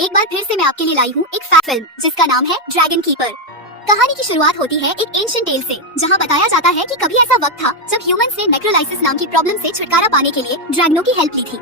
एक बार फिर से मैं आपके लिए लाई हूँ एक फैक्ट फिल्म जिसका नाम है ड्रैगन कीपर। कहानी की शुरुआत होती है एक एंशिएंट टेल से, जहाँ बताया जाता है कि कभी ऐसा वक्त था जब ह्यूमंस ने नेक्रोलाइसिस नाम की प्रॉब्लम से छुटकारा पाने के लिए ड्रैगनों की हेल्प ली थी।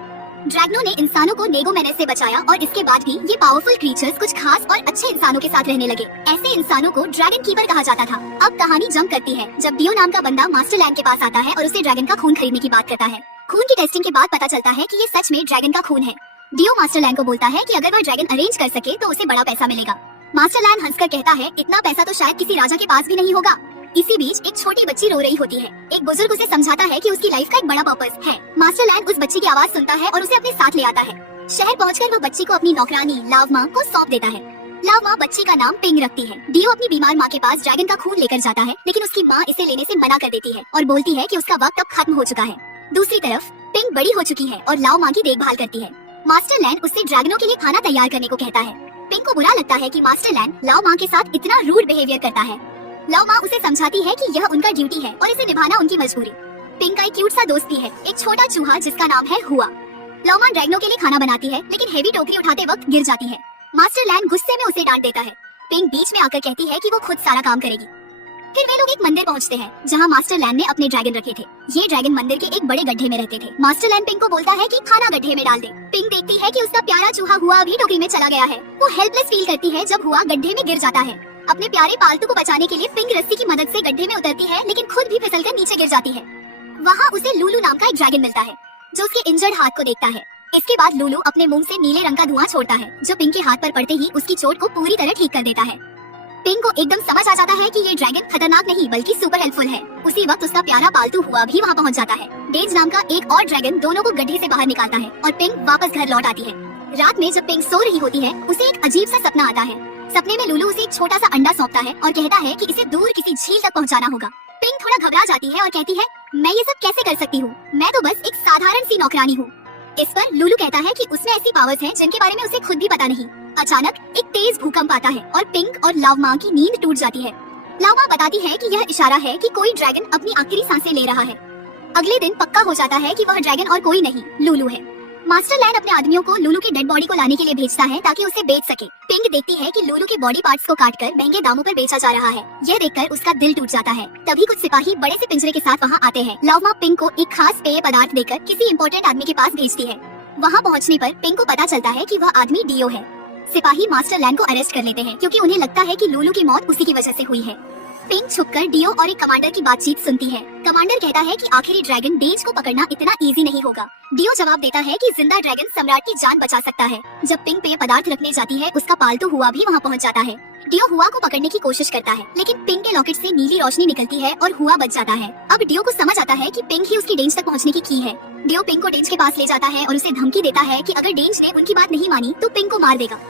ड्रैगनों ने इंसानों को नेगोमेनेस से बचाया और इसके बाद भी ये पावरफुल क्रीचर्स कुछ खास और अच्छे इंसानों के साथ रहने लगे। ऐसे इंसानों को ड्रैगन कीपर कहा जाता था। अब कहानी जंप करती है जब डियो नाम का बंदा मास्टर लैंड के पास आता है और उसे ड्रैगन का खून खरीदने की बात करता है। खून की टेस्टिंग के बाद पता चलता है कि ये सच में ड्रैगन का खून है। डियो मास्टर लैंड को बोलता है कि अगर वह ड्रैगन अरेंज कर सके तो उसे बड़ा पैसा मिलेगा। मास्टर लैंड हंसकर कहता है, इतना पैसा तो शायद किसी राजा के पास भी नहीं होगा। इसी बीच एक छोटी बच्ची रो रही होती है। एक बुजुर्ग उसे समझाता है कि उसकी लाइफ का एक बड़ा पर्पस है। मास्टर लैंड उस बच्ची की आवाज सुनता है और उसे अपने साथ ले आता है। शहर पहुंचकर वह बच्ची को अपनी नौकरानी लाव माँ को सौंप देता है। लाव माँ बच्ची का नाम पिंग रखती है। डियो अपनी बीमार माँ के पास ड्रैगन का खून लेकर जाता है, लेकिन उसकी माँ इसे लेने से मना कर देती है और बोलती है कि उसका वक्त अब खत्म हो चुका है। दूसरी तरफ पिंग बड़ी हो चुकी है और लाव माँ की देखभाल करती है। मास्टर लैंड उससे ड्रैगनों के लिए खाना तैयार करने को कहता है। पिंग को बुरा लगता है कि मास्टर लैंड लाव माँ के साथ इतना रूड बिहेवियर करता है। लाव माँ उसे समझाती है कि यह उनका ड्यूटी है और इसे निभाना उनकी मजबूरी। पिंग का एक क्यूट सा दोस्त भी है, एक छोटा चूहा जिसका नाम है हुआ। लाव माँ ड्रैगनों के लिए खाना बनाती है, लेकिन हेवी टोकरी उठाते वक्त गिर जाती है। मास्टर लैंड गुस्से में उसे डांट देता है। पिंग बीच में आकर कहती है कि वो खुद सारा काम करेगी। फिर वे लोग एक मंदिर पहुंचते हैं जहां मास्टर लैंड ने अपने ड्रैगन रखे थे। ये ड्रैगन मंदिर के एक बड़े गड्ढे में रहते थे। मास्टर लैंड पिंग को बोलता है कि खाना गड्ढे में डाल दे। पिंग देखती है कि उसका प्यारा चूहा हुआ भी टोकरी में चला गया है। वो हेल्पलेस फील करती है जब हुआ गड्ढे में गिर जाता है। अपने प्यारे पालतू को बचाने के लिए पिंग रस्सी की मदद से गड्ढे में उतरती है, लेकिन खुद भी फिसलकर नीचे गिर जाती है। वहाँ उसे लूलू नाम का एक ड्रैगन मिलता है जो उसके इंजर्ड हाथ को देखता है। इसके बाद लूलू अपने मुंह से नीले रंग का धुआं छोड़ता है, जो पिंग के हाथ पर पड़ते ही उसकी चोट को पूरी तरह ठीक कर देता है। पिंग को एकदम समझ आ जाता है कि ये ड्रैगन खतरनाक नहीं बल्कि सुपर हेल्पफुल है। उसी वक्त उसका प्यारा पालतू हुआ भी वहाँ पहुँच जाता है। डेज नाम का एक और ड्रैगन दोनों को गड्ढे से बाहर निकालता है और पिंग वापस घर लौट आती है। रात में जब पिंग सो रही होती है, उसे एक अजीब सा सपना आता है। सपने में लूलू उसे एक छोटा सा अंडा सौंपता है और कहता है कि इसे दूर किसी झील तक पहुँचाना होगा। पिंग थोड़ा घबरा जाती है और कहती है, मैं ये सब कैसे कर सकती हूँ, मैं तो बस एक साधारण सी नौकरानी हूँ। इस पर लूलू कहता है कि उसमें ऐसी पावर्स हैं जिनके बारे में उसे खुद भी पता नहीं। अचानक एक तेज भूकंप आता है और पिंग और लाव माँ की नींद टूट जाती है। लाव माँ बताती है कि यह इशारा है कि कोई ड्रैगन अपनी आखिरी सांसें ले रहा है। अगले दिन पक्का हो जाता है कि वह ड्रैगन और कोई नहीं लूलू है। मास्टर लैंड अपने आदमियों को लूलू की डेड बॉडी को लाने के लिए भेजता है ताकि उसे बेच सके। पिंग देखती है कि लूलू के बॉडी पार्ट्स को काटकर महंगे दामों पर बेचा जा रहा है। यह देखकर उसका दिल टूट जाता है। तभी कुछ सिपाही बड़े से पिंजरे के साथ वहाँ आते हैं। लाव माँ पिंग को एक खास पेय पदार्थ देकर किसी इम्पोर्टेंट आदमी के पास भेजती है। वहाँ पहुँचने पर पिंग को पता चलता है कि वह आदमी डियो है। सिपाही मास्टर लैंड को अरेस्ट कर लेते हैं क्योंकि उन्हें लगता है कि लूलू की मौत उसी की वजह से हुई है। पिंग छुपकर डियो और एक कमांडर की बातचीत सुनती है। कमांडर कहता है कि आखिरी ड्रैगन डेज को पकड़ना इतना इजी नहीं होगा। डियो जवाब देता है कि जिंदा ड्रैगन सम्राट की जान बचा सकता है। जब पिंग पेय पदार्थ रखने जाती है, उसका पालतू हुआ भी वहाँ पहुँच जाता है। डियो हुआ को पकड़ने की कोशिश करता है, लेकिन पिंग के लॉकेट से नीली रोशनी निकलती है और हुआ बच जाता है। अब डियो को समझ आता है कि पिंग ही उसकी डेंज तक पहुँचने की है। डियो पिंग को डेंज के पास ले जाता है और उसे धमकी देता है कि अगर डेंज ने उनकी बात नहीं मानी तो पिंग को मार देगा।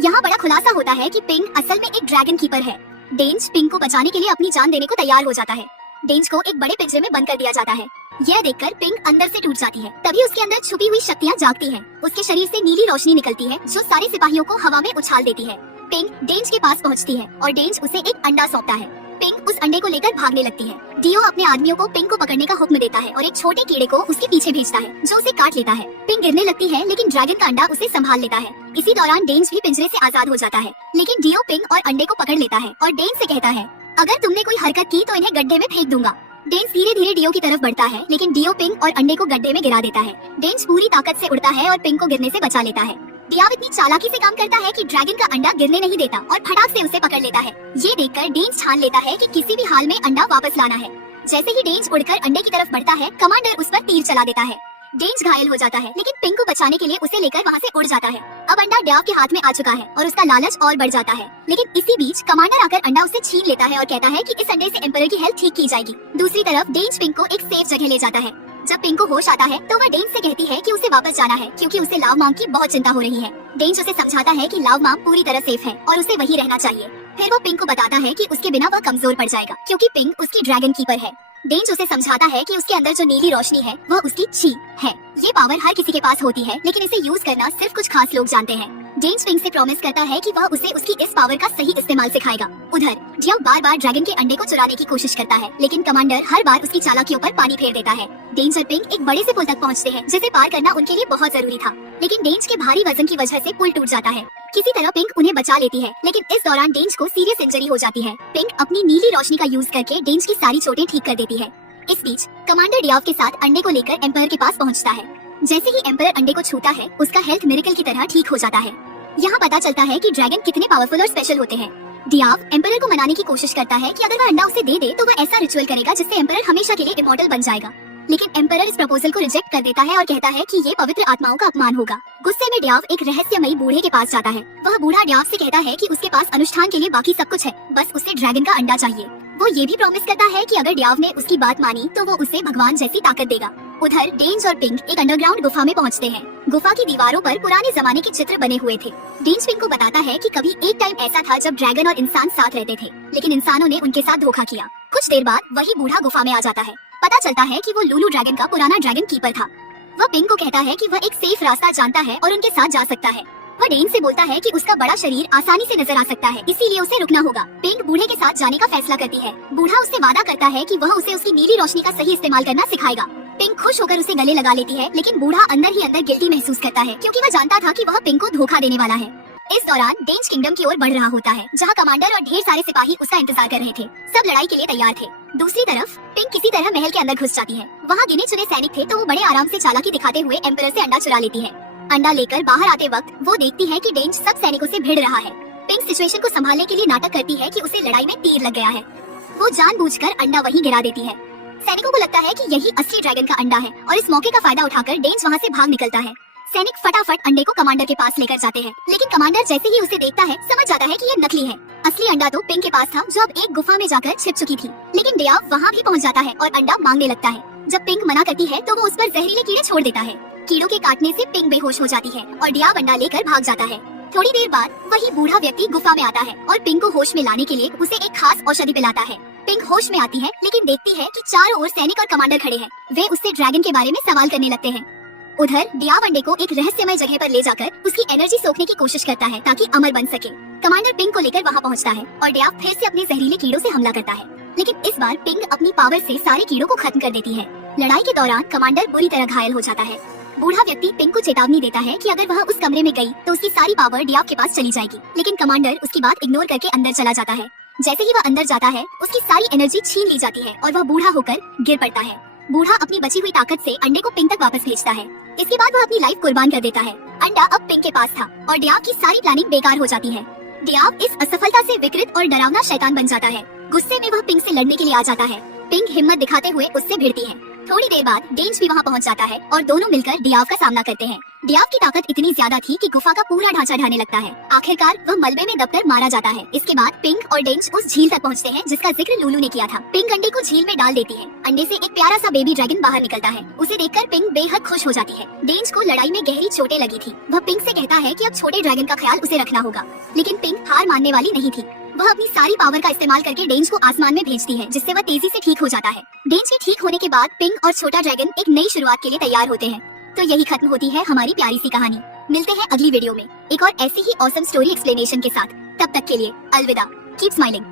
यहाँ बड़ा खुलासा होता है कि पिंग असल में एक ड्रैगन कीपर है। डेंज पिंग को बचाने के लिए अपनी जान देने को तैयार हो जाता है। डेंज को एक बड़े पिंजरे में बंद कर दिया जाता है। यह देखकर पिंग अंदर से टूट जाती है। तभी उसके अंदर छुपी हुई शक्तियाँ जागती हैं। उसके शरीर से नीली रोशनी निकलती है जो सारे सिपाहियों को हवा में उछाल देती है। पिंग डेंज के पास पहुँचती है और डेंज उसे एक अंडा सौंपता है। पिंग उस अंडे को लेकर भागने लगती है। डियो अपने आदमियों को पिंग को पकड़ने का हुक्म देता है और एक छोटे कीड़े को उसके पीछे भेजता है जो उसे काट लेता है। पिंग गिरने लगती है, लेकिन ड्रैगन का अंडा उसे संभाल लेता है। इसी दौरान डेंज भी पिंजरे से आजाद हो जाता है, लेकिन डियो पिंग और अंडे को पकड़ लेता है और डेंज से कहता है, अगर तुमने कोई हरकत की तो इन्हें गड्ढे में फेंक दूंगा। डेंज धीरे धीरे डियो की तरफ बढ़ता है, लेकिन डियो पिंग और अंडे को गड्ढे में गिरा देता है। डेंज पूरी ताकत से उड़ता है और पिंग को गिरने से बचा लेता है। डियो इतनी चालाकी से काम करता है कि ड्रैगन का अंडा गिरने नहीं देता और फटाक से उसे पकड़ लेता है। ये देखकर डेंज ठान लेता है कि किसी भी हाल में अंडा वापस लाना है। जैसे ही डेंज उड़कर अंडे की तरफ बढ़ता है, कमांडर उस पर तीर चला देता है। डेंज घायल हो जाता है, लेकिन पिंग को बचाने के लिए उसे लेकर वहाँ से उड़ जाता है। अब अंडा डियो के हाथ में आ चुका है और उसका लालच और बढ़ जाता है। लेकिन इसी बीच कमांडर आकर अंडा उसे छीन लेता है और कहता है कि इस अंडे से एम्परर की हेल्थ ठीक की जाएगी। दूसरी तरफ डेंज पिंग को एक सेफ जगह ले जाता है। जब पिंग को होश आता है तो वह डेंज से कहती है कि उसे वापस जाना है क्योंकि उसे लाव माँ की बहुत चिंता हो रही है। डेंज उसे समझाता है कि लाव माँ पूरी तरह सेफ है और उसे वहीं रहना चाहिए। फिर वो पिंग को बताता है कि उसके बिना वह कमजोर पड़ जाएगा क्योंकि पिंग उसकी ड्रैगन कीपर है। डेंज उसे समझाता है कि उसके अंदर जो नीली रोशनी है वह उसकी ची है। ये पावर हर किसी के पास होती है, लेकिन इसे यूज करना सिर्फ कुछ खास लोग जानते हैं। डेंज पिंक से प्रॉमिस करता है कि वह उसे उसकी इस पावर का सही इस्तेमाल सिखाएगा। उधर डियाव बार बार ड्रैगन के अंडे को चुराने की कोशिश करता है, लेकिन कमांडर हर बार उसकी चालाकियों पर पानी फेर देता है। डेंज और पिंक एक बड़े से पुल तक पहुंचते हैं, जिसे पार करना उनके लिए बहुत जरूरी था, लेकिन डेंज के भारी वजन की वजह से पुल टूट जाता है। किसी तरह पिंक उन्हें बचा लेती है, लेकिन इस दौरान डेंज को सीरियस इंजरी हो जाती है। पिंक अपनी नीली रोशनी का यूज करके डेंज की सारी चोटें ठीक कर देती है। इस बीच कमांडर डियाव के साथ अंडे को लेकर एम्पायर के पास पहुंचता है। जैसे ही एम्पायर अंडे को छूता है, उसका हेल्थ मिरेकल की तरह ठीक हो जाता है। यहाँ पता चलता है कि ड्रैगन कितने पावरफुल और स्पेशल होते हैं। डियाव एम्पायर को मनाने की कोशिश करता है कि अगर वह अंडा उसे दे दे तो वह ऐसा रिचुअल करेगा जिससे एम्पायर हमेशा के लिए इमॉर्टल बन जाएगा। लेकिन एम्पायर इस प्रपोजल को रिजेक्ट कर देता है और कहता है कि ये पवित्र आत्माओं का अपमान होगा। गुस्से में डियाव एक रहस्यमयी बूढ़े के पास जाता है। वह बूढ़ा डियाव से कहता है कि उसके पास अनुष्ठान के लिए बाकी सब कुछ है, बस उसे ड्रैगन का अंडा चाहिए। वो ये भी प्रॉमिस करता है कि अगर डियाव ने उसकी बात मानी तो वो उसे भगवान जैसी ताकत देगा। उधर डेंज और पिंक एक अंडरग्राउंड गुफा में पहुंचते हैं। गुफा की दीवारों पर पुराने जमाने के चित्र बने हुए थे। डेंज पिंक को बताता है कि कभी एक टाइम ऐसा था जब ड्रैगन और इंसान साथ रहते थे, लेकिन इंसानों ने उनके साथ धोखा किया। कुछ देर बाद वही बूढ़ा गुफा में आ जाता है। पता चलता है कि वो लूलू ड्रैगन का पुराना ड्रैगन कीपर था। वह पिंक को कहता है कि वह एक सेफ रास्ता जानता है और उनके साथ जा सकता है। वह डेंज से बोलता है कि उसका बड़ा शरीर आसानी से नजर आ सकता है, इसीलिए उसे रुकना होगा। पिंक बूढ़े के साथ जाने का फैसला करती है। बूढ़ा उससे वादा करता है कि वह उसे उसकी नीली रोशनी का सही इस्तेमाल करना सिखाएगा। पिंक खुश होकर उसे गले लगा लेती है, लेकिन बूढ़ा अंदर ही अंदर गिल्टी महसूस करता है, क्योंकि वह जानता था कि वह पिंक को धोखा देने वाला है। इस दौरान डेंज किंगडम की ओर बढ़ रहा होता है, जहाँ कमांडर और ढेर सारे सिपाही उसका इंतजार कर रहे थे। सब लड़ाई के लिए तैयार थे। दूसरी तरफ पिंक किसी तरह महल के अंदर घुस जाती है। वहाँ गिने चुने सैनिक थे, तो वो बड़े आराम से चालाकी दिखाते हुए एम्परर से अंडा चुरा लेती है। अंडा लेकर बाहर आते वक्त वो देखती है कि डेंज सब सैनिकों से भिड़ रहा है। पिंक सिचुएशन को संभालने के लिए नाटक करती है कि उसे लड़ाई में तीर लग गया है। वो जानबूझकर अंडा वहीं गिरा देती है। सैनिकों को लगता है कि यही असली ड्रैगन का अंडा है और इस मौके का फायदा उठाकर डेंज वहाँ से भाग निकलता है। सैनिक फटाफट अंडे को कमांडर के पास लेकर जाते हैं, लेकिन कमांडर जैसे ही उसे देखता है समझ जाता है कि ये नकली है। असली अंडा तो पिंक के पास था, जो अब एक गुफा में जाकर छिप चुकी थी। लेकिन डियाव वहाँ भी पहुँच जाता है और अंडा मांगने लगता है। जब पिंक मना करती है तो वो उस पर जहरीले कीड़े छोड़ देता है। कीड़ों के काटने से पिंक बेहोश हो जाती है और डियाव अंडा लेकर भाग जाता है। थोड़ी देर बाद वही बूढ़ा व्यक्ति गुफा में आता है और पिंक को होश में लाने के लिए उसे एक खास औषधि पिलाता है। पिंक होश में आती है, लेकिन देखती है कि चारों ओर सैनिक और कमांडर खड़े हैं। वे उससे ड्रैगन के बारे में सवाल करने लगते हैं। उधर डियाव अंडे को एक रहस्यमय जगह पर ले जाकर उसकी एनर्जी सोखने की कोशिश करता है ताकि अमर बन सके। कमांडर पिंक को लेकर वहाँ पहुँचता है और डियाव फिर से अपने जहरीले कीड़ों से हमला करता है, लेकिन इस बार पिंक अपनी पावर से सारे कीड़ों को खत्म कर देती है। लड़ाई के दौरान कमांडर बुरी तरह घायल हो जाता है। बूढ़ा व्यक्ति पिंक को चेतावनी देता है कि अगर वह उस कमरे में गई तो उसकी सारी पावर डियाव के पास चली जाएगी, लेकिन कमांडर उसकी बात इग्नोर करके अंदर चला जाता है। जैसे ही वह अंदर जाता है, उसकी सारी एनर्जी छीन ली जाती है और वह बूढ़ा होकर गिर पड़ता है। बूढ़ा अपनी बची हुई ताकत से अंडे को पिंक तक वापस भेजता है। इसके बाद वह अपनी लाइफ कुर्बान कर देता है। अंडा अब पिंक के पास था और डियाव की सारी प्लानिंग बेकार हो जाती है। डियाव इस असफलता से विकृत और डरावना शैतान बन जाता है। गुस्से में वह पिंक से लड़ने के लिए आ जाता है। पिंक हिम्मत दिखाते हुए उससे भिड़ती है। थोड़ी देर बाद डेंज भी वहाँ पहुँच जाता है और दोनों मिलकर डियाव का सामना करते हैं। डियाव की ताकत इतनी ज्यादा थी कि गुफा का पूरा ढांचा ढहने लगता है। आखिरकार वह मलबे में दबकर मारा जाता है। इसके बाद पिंक और डेंज उस झील तक पहुँचते हैं जिसका जिक्र लूलू ने किया था। पिंक अंडे को झील में डाल देती है। अंडे से एक प्यारा सा बेबी ड्रैगन बाहर निकलता है। उसे देखकर पिंक बेहद खुश हो जाती है। डेंज को लड़ाई में गहरी चोटें लगी थी। वह पिंक से कहता है कि अब छोटे ड्रैगन का ख्याल उसे रखना होगा, लेकिन पिंक हार मानने वाली नहीं थी। वह अपनी सारी पावर का इस्तेमाल करके डेंज को आसमान में भेजती है, जिससे वह तेजी से ठीक हो जाता है। डेंज के ठीक होने के बाद पिंक और छोटा ड्रैगन एक नई शुरुआत के लिए तैयार होते हैं। तो यही खत्म होती है हमारी प्यारी सी कहानी। मिलते हैं अगली वीडियो में एक और ऐसी ही ऑसम स्टोरी एक्सप्लेनेशन के साथ। तब तक के लिए अलविदा। Keep smiling.